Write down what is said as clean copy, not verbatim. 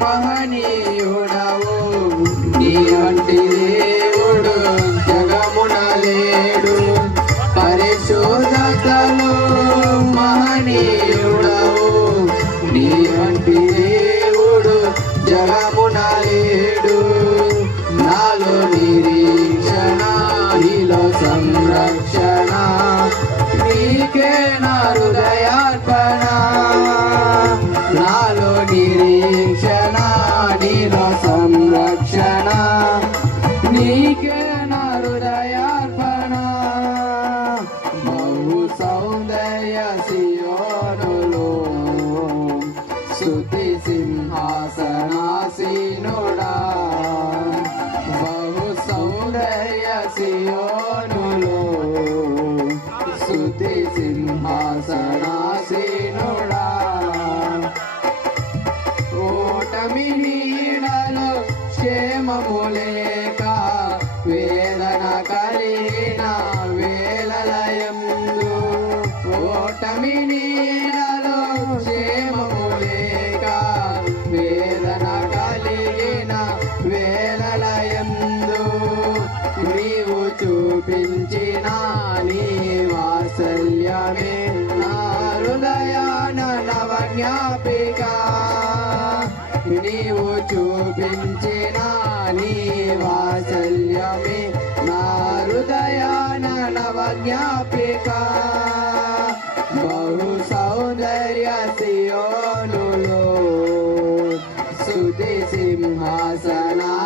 మహనీయుడవు నీ వంటి దేవుడు జగమున లేడు పరిశోధకులు మహనీయుడవు నీ వంటి దేవుడు జగమున లేడు నాలో నిరీక్షణ నీలో సంరక్షణ నీకే నా హృదయార్పణ నాలో నిరీక్షణ నీలో సంరక్షణ నీకే నా హృదయార్పణ బహు సౌందర్య సియోనులో స్తుతి సింహాసనాసీనుడా బహు సౌందర్య సియోనులో స్తుతి సింహాసనాసీనుడా ఓటమి నీడలో క్షేమము లేక వేదన కలిగిన వేళలయందు ఓటమి నీడలో క్షేమము లేక వేదన కలిగిన వేళలయందు నీవు చూపించిన నీ వాత్సల్యమే నా హృదయాన నవజ్ఞాపిక నీవు చూపించిన నీ వాత్సల్యమే నా హృదయాన నవజ్ఞాపిక బహు సౌందర్య సియోనులో స్తుతి సింహాసనాసీనుడా